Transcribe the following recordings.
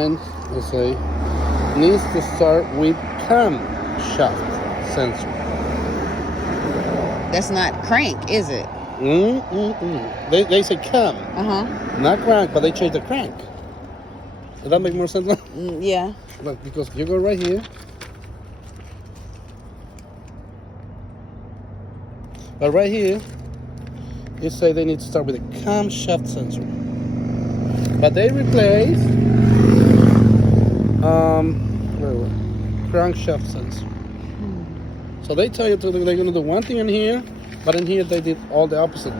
sign, let's say, needs to start with camshaft sensor. That's not crank, is it? They say cam, not crank, but they change the crank. Does that make more sense? Yeah. But because you go right here. But right here, you say they need to start with a camshaft sensor. But they replace crankshaft sensor. So they tell you they're going to do one thing in here, but in here they did all the opposite.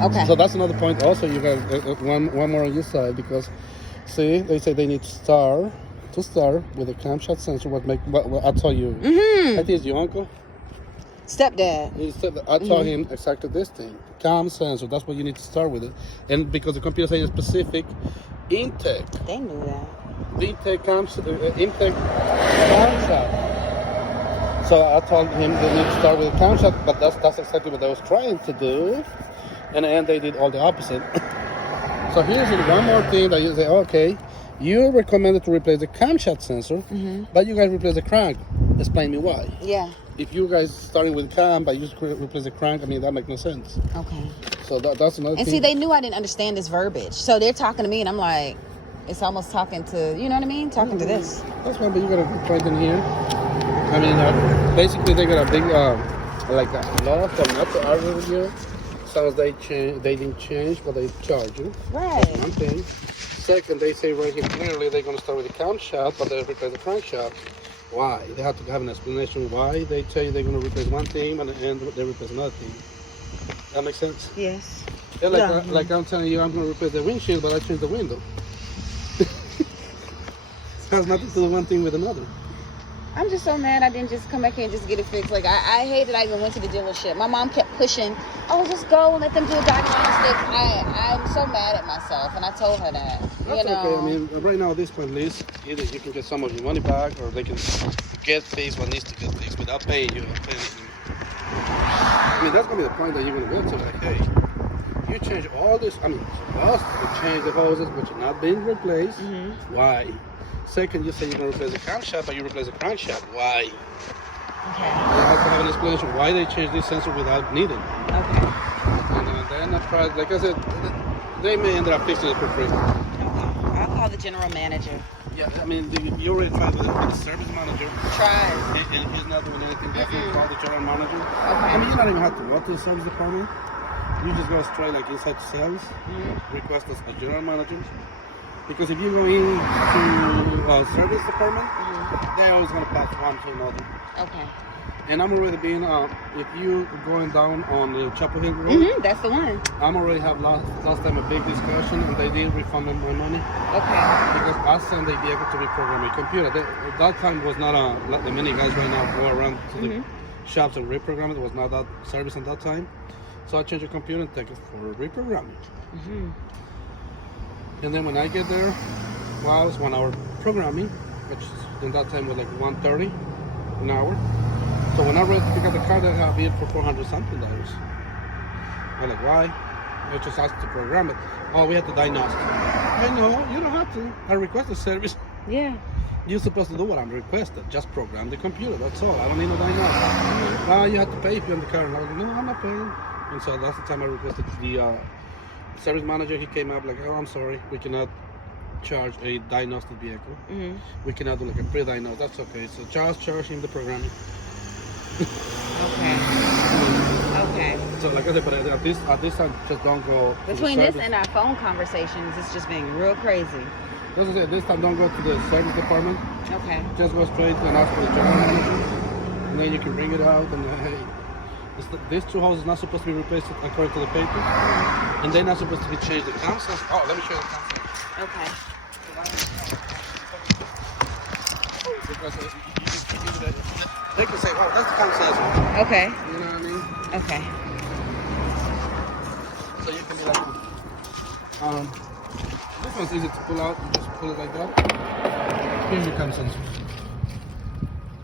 Okay. So that's another point. Also, you got one more on your side because, see, they say they need to start with a camshaft sensor. What I told you? I think it's your uncle. Stepdad. I told him exactly this thing. Cam sensor. That's what you need to start with it, and because the computer says specific intake. They knew that. The intake intake camshaft. So I told him they need to start with a camshaft, but that's exactly what I was trying to do, and they did all the opposite. So here's one more thing that you say, okay, you recommended to replace the camshaft sensor, but you guys replace the crank. Explain me why. Yeah. If you guys starting with cam, but you replace the crank, I mean, that makes no sense. Okay. So that's another thing. And see, they knew I didn't understand this verbiage. So they're talking to me, and I'm like, it's almost talking to, you know what I mean? Talking to this. That's fine, but you got a point in here. I mean, basically, they got a big, like a law for not to argue with you. Sounds they didn't change, but they charge you. Right. That's one thing. Second, they say right here clearly they're going to start with the camshaft, but they replace the crankshaft. Why? They have to have an explanation why they tell you they're going to replace one thing and at the end they replace another thing. That makes sense? Yes. Yeah, like I'm telling you I'm going to replace the windshield, but I changed the window. It has nothing to do one thing with another. I'm just so mad I didn't just come back here and just get it fixed. Like, I hate that I even went to the dealership. My mom kept pushing, oh, just go and let them do a diagnostic. I'm so mad at myself, and I told her that. That's okay. I mean, right now at this point, at least, either you can get some of your money back, or they can get fixed what needs to get fixed without paying you anything. I mean, that's going to be the point that you're going to go to. Like, hey, you change all this. I mean, first, you change the hoses, which are not being replaced. Why? Second, you say you're going to replace the camshaft, but you replace the crankshaft. Why? Okay. You have to have an explanation why they changed this sensor without needing. Okay. And then I tried, like I said, they may end up fixing it for free. Okay. I'll call the general manager. Yeah, I mean, you already tried with the service manager. Tried. And he's not doing anything different. Call the general manager. Okay. I mean, you don't even have to go to the service department. You just go straight like inside sales, request a general manager. Because if you go into service department, they're always going to pass one to another. Okay. And I'm already being, if you going down on the Chapel Hill Road, That's the one. I'm already have last time a big discussion, and they did refund me my money. Okay. Because I sent the vehicle to reprogram my computer. That time was not like the many guys right now go around to the shops and reprogram it. It was not that service at that time. So I changed the computer and take it for reprogramming. And then when I get there, well, it was 1 hour programming, which in that time was like $130 an hour. So when I read to pick up the car, they have it for $400 something. I'm like, why? I just asked to program it. Oh, we had to diagnose it. I know, you don't have to. I requested service. Yeah. You're supposed to do what I'm requested. Just program the computer, that's all. I don't need no diagnosis. Well, you have to pay if you're in the car. And I was like, no, I'm not paying. And so that's the time I requested the service manager. He came up like, oh, I'm sorry, we cannot charge a diagnostic vehicle. We cannot do like a pre-diagnose. That's okay. So just charge him the programming. Okay. So like I said, but at this time, just don't go. Between this and our phone conversations, it's just being real crazy. As I said, this time don't go to the service department. Okay. Just go straight and ask for the general manager, and then you can bring it out and hey. These two hoses not supposed to be replaced according to the paper, and they're not supposed to be changed. The console. Oh, let me show you the console. Okay. Because they can say, "Oh, that's the console." Okay. You know what I mean? Okay. So you can be like, this one's easy to pull out. You just pull it like that. Here's your console.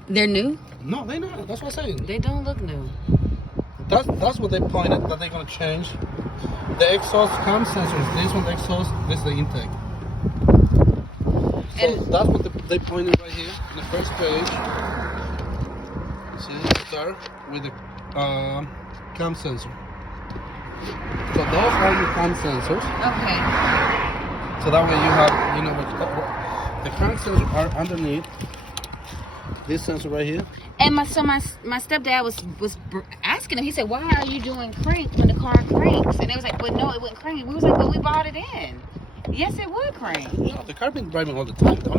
They're new? No, they're not. That's what I'm saying. They don't look new. That's what they pointed that they're gonna change. The exhaust cam sensors. This one the exhaust. This is the intake. So that's what they pointed right here on the first page. See, start with the cam sensor. So those are your cam sensors. Okay. So that way you have, you know, what the crank sensors are underneath this sensor right here. And my stepdad was asking him. He said, "Why are you doing crank when the car cranks?" And they was like, "But no, it wouldn't crank." We was like, "But we bought it in." Yes, it would crank. Yeah, the car been driving all the time. The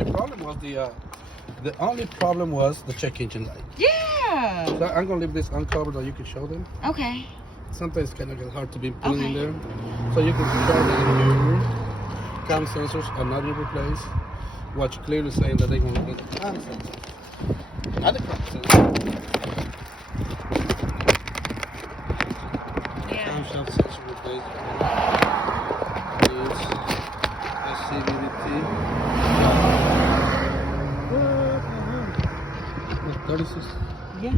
only problem was the check engine light. Yeah. So I'm gonna leave this uncovered so you can show them. Okay. Sometimes it's kind of hard to be pulling in there. So you can show them your cam sensors are not being replaced. Watch clearly saying that they're gonna replace the cam sensor. Not the cam sensor. Yeah. Camshaft sensor replaced. Is SCVT. 36. Yeah.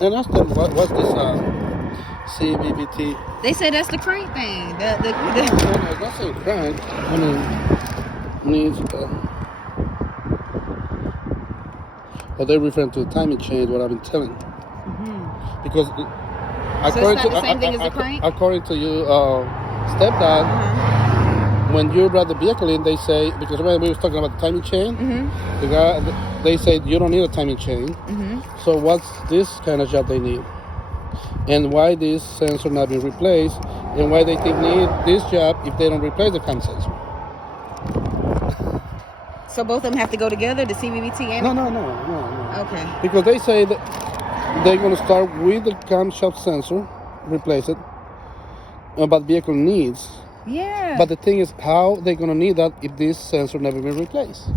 And ask them what's this CVVT? They said that's the crank thing. No, that's a crank. I mean, needs. But they're referring to the timing change. What I've been telling. Because So it's not the same thing as the crank? According to you, stepdad, when you brought the vehicle in, they say, because remember we was talking about the timing chain. The guy, they said you don't need a timing chain. So what's this kind of job they need? And why this sensor not being replaced? And why they think need this job if they don't replace the cam sensor? So both of them have to go together, the CVVT and No. Okay. Because they say that they're going to start with the camshaft sensor, replace it, but vehicle needs. Yeah. But the thing is, how they're going to need that if this sensor never been replaced?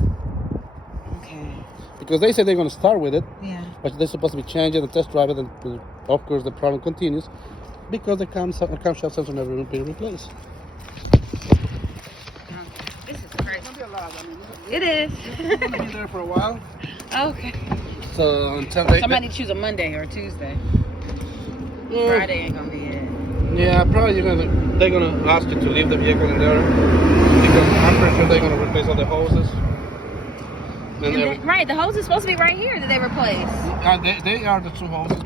Okay. Because they say they're going to start with it, Yeah. but they're supposed to be changing the test drive it, and of course the problem continues because the camshaft sensor never been replaced. This is crazy. It is. It's going to be there for a while. Okay. So until they... Somebody choose a Monday or a Tuesday. Yeah. Friday ain't gonna be it. Yeah, probably they're gonna ask you to leave the vehicle in there because I'm pretty sure they're gonna replace all the hoses. Right, the hose is supposed to be right here that they replaced. They are the two hoses,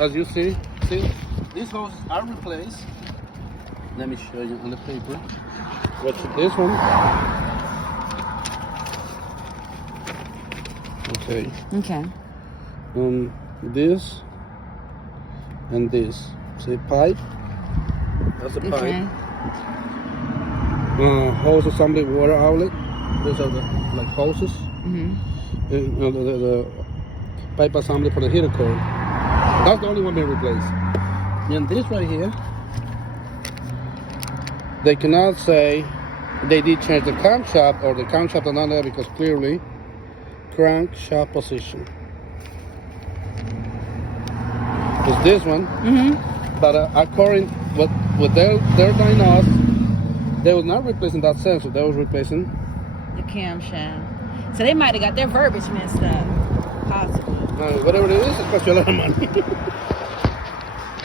as you see. See, these hoses are replaced. Let me show you on the paper. Watch this one. Okay. Okay. This and this. See, pipe. That's the pipe. Okay. Hose assembly, water outlet. Those are the like hoses. The pipe assembly for the heater core. That's the only one being replaced. And this right here, they cannot say they did change the camshaft or the camshaft are not there because clearly crankshaft position. It's this one. But according what they're diagnosed, they was not replacing that sensor. They was replacing the camshaft. So they might have got their verbiage messed up. Possibly. Whatever it is, it costs you a lot of money.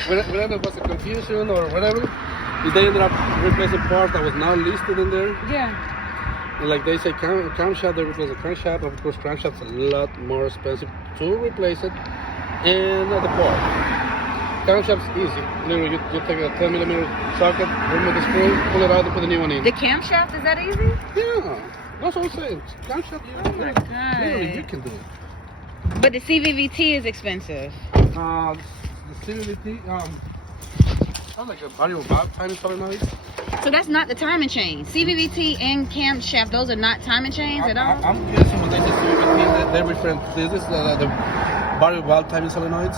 Whether it was a confusion or whatever, if they ended up replacing parts that was not listed in there. Yeah. And like they say, camshaft, they replace the crankshaft. Of course, crankshaft's a lot more expensive to replace it. And the part. Camshaft's easy. You know, you take a 10mm socket, remove the screw, pull it out, and put a new one in. The camshaft, is that easy? Yeah, that's what I'm saying. Camshaft, Oh my God. literally, you can do it. But the CVVT is expensive. The CVT, sounds like a variable valve timing solenoid. So that's not the timing chain. CVVT and camshaft, those are not timing chains at all? I'm guessing when they say CVT, they're referring to this, the variable valve timing solenoids.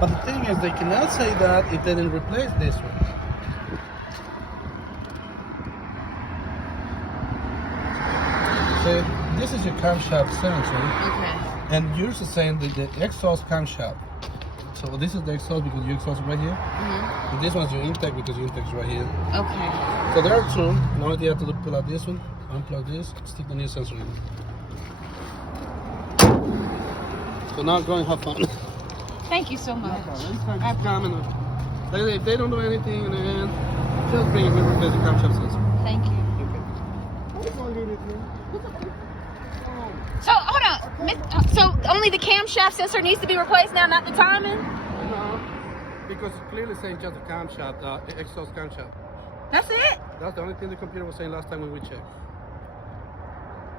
But the thing is, they cannot say that if they didn't replace this one. So this is your camshaft sensor. Okay. And yours is saying the exhaust camshaft. So this is the exhaust because your exhaust is right here. And this one's your intake because your intake is right here. Okay. So there are two. Now you have to pull out this one, unplug this, stick the new sensor in. So now go and have fun. Thank you so much. If they don't do anything, and then just bring it, we replace the camshaft sensor. Thank you. Okay. So only the camshaft sensor needs to be replaced now, not the timing? No, because it clearly says just the camshaft, exhaust camshaft. That's it? That's the only thing the computer was saying last time when we checked.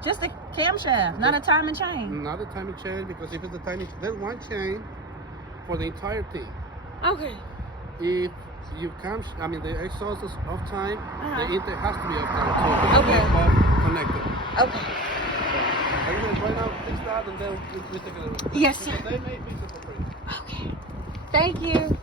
Just the camshaft, not a timing chain? Not a timing chain, because if it's the timing, there's one chain for the entire thing. Okay. If you the exhaust is off time, Uh-huh. the intake has to be off time too. Okay. They're all connected. Okay. Are you going to right now fix that and then we take it away? Yes, sir. Because they may fix it for free. Okay. Thank you.